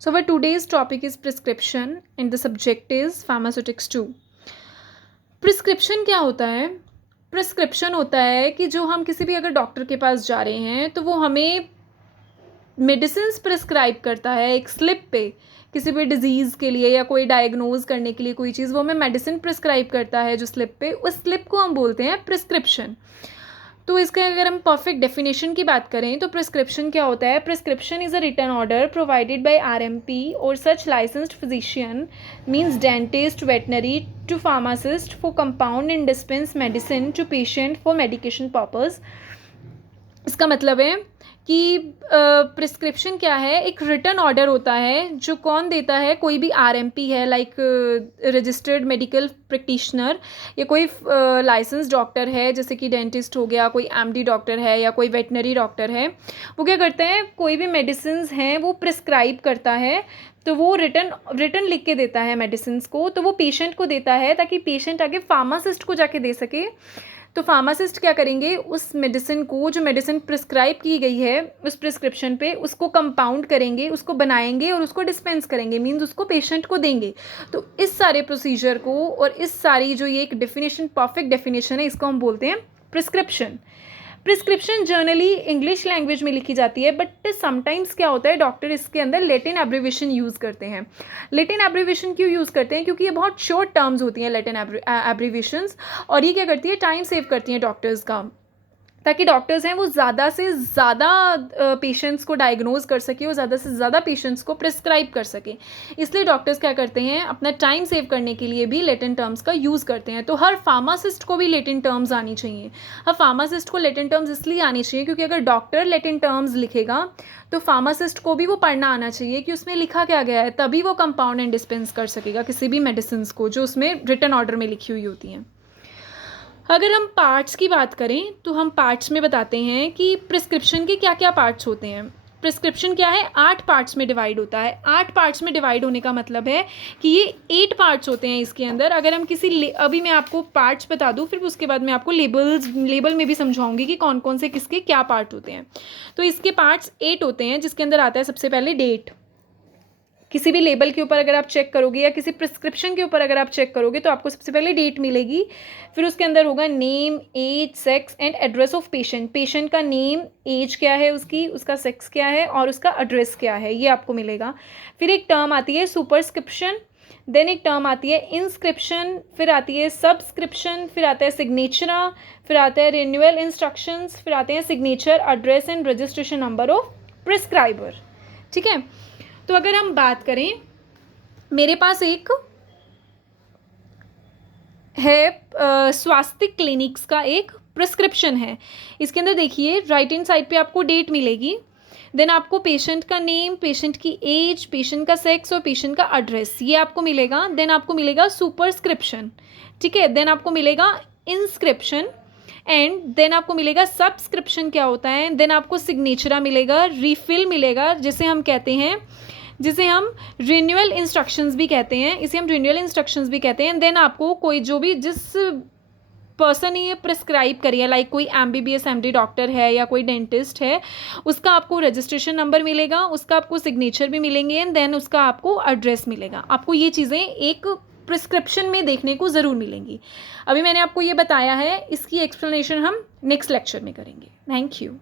So our today's topic is prescription and the subject is pharmaceutics 2. Prescription क्या होता है? Prescription होता है कि जो हम किसी भी अगर डॉक्टर के पास जा रहे हैं तो वो हमें मेडिसिन्स प्रिस्क्राइब करता है एक स्लिप पे, किसी भी डिजीज़ के लिए या कोई डायग्नोज करने के लिए कोई चीज़, वो हमें मेडिसिन प्रिस्क्राइब करता है जो स्लिप पे, उस स्लिप को हम बोलते हैं प्रिस्क्रिप्शन. तो इसके अगर हम परफेक्ट डेफिनेशन की बात करें तो प्रिस्क्रिप्शन क्या होता है? Prescription is a written order provided by RMP और such licensed physician means dentist, veterinary to pharmacist for compound and dispense medicine to patient for medication purpose. इसका मतलब है कि प्रिस्क्रिप्शन क्या है? एक रिटन ऑर्डर होता है जो कौन देता है? कोई भी आरएमपी है, लाइक रजिस्टर्ड मेडिकल प्रैक्टिशनर, या कोई लाइसेंस डॉक्टर है जैसे कि डेंटिस्ट हो गया, कोई एमडी डॉक्टर है या कोई वेटनरी डॉक्टर है. वो क्या करते हैं? कोई भी मेडिसिन हैं वो प्रिस्क्राइब करता है, तो वो रिटन लिख के देता है मेडिसिन को, तो वो पेशेंट को देता है ताकि पेशेंट आगे फार्मासिस्ट को जाके दे सके. तो फार्मासिस्ट क्या करेंगे? उस मेडिसिन को, जो मेडिसिन प्रिस्क्राइब की गई है उस प्रिस्क्रिप्शन पे, उसको कंपाउंड करेंगे, उसको बनाएंगे और उसको डिस्पेंस करेंगे, मीन्स उसको पेशेंट को देंगे. तो इस सारे प्रोसीजर को और इस सारी जो ये एक डेफिनेशन, परफेक्ट डेफिनेशन है, इसको हम बोलते हैं prescription. Prescription generally English language में लिखी जाती है, बट समटाइम्स क्या होता है, डॉक्टर इसके अंदर लैटिन एब्रीविएशन यूज़ करते हैं. लैटिन एब्रीविएशन क्यों यूज़ करते हैं? क्योंकि ये बहुत शॉर्ट टर्म्स होती हैं लैटिन एब्रीविएशंस, और ये क्या करती है? टाइम सेव करती हैं डॉक्टर्स का, ताकि डॉक्टर्स हैं वो ज़्यादा से ज़्यादा पेशेंट्स को डायग्नोज कर सके और ज़्यादा से ज़्यादा पेशेंट्स को प्रिस्क्राइब कर सके. इसलिए डॉक्टर्स क्या करते हैं? अपना टाइम सेव करने के लिए भी लैटिन टर्म्स का यूज़ करते हैं. तो हर फार्मासिस्ट को भी लैटिन टर्म्स आनी चाहिए. हर फार्मासिस्ट को लैटिन टर्म्स इसलिए आनी चाहिए क्योंकि अगर डॉक्टर लैटिन टर्म्स लिखेगा तो फार्मासिस्ट को भी वो पढ़ना आना चाहिए कि उसमें लिखा क्या गया है, तभी वो कंपाउंड एंड डिस्पेंस कर सकेगा किसी भी मेडिसिन को जो उसमें रिटन ऑर्डर में लिखी हुई होती हैं. अगर हम पार्ट्स की बात करें तो हम पार्ट्स में बताते हैं कि प्रिस्क्रिप्शन के क्या क्या पार्ट्स होते हैं. प्रिस्क्रिप्शन क्या है? 8 पार्ट्स में डिवाइड होता है. 8 पार्ट्स में डिवाइड होने का मतलब है कि ये 8 पार्ट्स होते हैं इसके अंदर. अगर हम अभी मैं आपको पार्ट्स बता दूं, फिर उसके बाद मैं आपको लेबल में भी समझाऊंगी कि कौन कौन से किसके क्या पार्ट होते हैं. तो इसके पार्ट्स 8 होते हैं, जिसके अंदर आता है सबसे पहले डेट. किसी भी लेबल के ऊपर अगर आप चेक करोगे या किसी प्रिस्क्रिप्शन के ऊपर अगर आप चेक करोगे तो आपको सबसे पहले डेट मिलेगी. फिर उसके अंदर होगा name, age, sex and address of patient. Patient का नेम, एज क्या है उसकी, उसका सेक्स क्या है और उसका एड्रेस क्या है, ये आपको मिलेगा. फिर एक टर्म आती है सुपरस्क्रिप्शन, देन एक टर्म आती है इंस्क्रिप्शन, फिर आती है सब्सक्रिप्शन, फिर आता है सिग्नेचरा, फिर आता है रिन्यूअल इंस्ट्रक्शंस, फिर आते हैं signature, address and registration number of prescriber. ठीक है. तो अगर हम बात करें, मेरे पास एक है स्वास्थ्य क्लिनिक्स का एक प्रिस्क्रिप्शन है. इसके अंदर देखिए राइट हैंड साइड पे आपको डेट मिलेगी, देन आपको पेशेंट का नेम, पेशेंट की एज, पेशेंट का सेक्स और पेशेंट का एड्रेस, ये आपको मिलेगा. देन आपको मिलेगा सुपरस्क्रिप्शन. ठीक है. देन आपको मिलेगा इंस्क्रिप्शन एंड देन आपको मिलेगा सब्सक्रिप्शन. क्या होता है? देन आपको सिग्नेचरा मिलेगा, रिफिल मिलेगा, जिसे हम रिन्यूअल इंस्ट्रक्शंस भी कहते हैं, इसे हम रिन्यूअल इंस्ट्रक्शंस भी कहते हैं. देन आपको कोई जो भी जिस पर्सन ये प्रिस्क्राइब करिए, लाइक कोई MBBS MD डॉक्टर है या कोई डेंटिस्ट है, उसका आपको रजिस्ट्रेशन नंबर मिलेगा, उसका आपको सिग्नेचर भी मिलेंगे एंड देन उसका आपको एड्रेस मिलेगा. आपको ये चीज़ें एक प्रिस्क्रिप्शन में देखने को ज़रूर मिलेंगी. अभी मैंने आपको ये बताया है, इसकी एक्सप्लेनेशन हम नेक्स्ट लेक्चर में करेंगे. Thank you.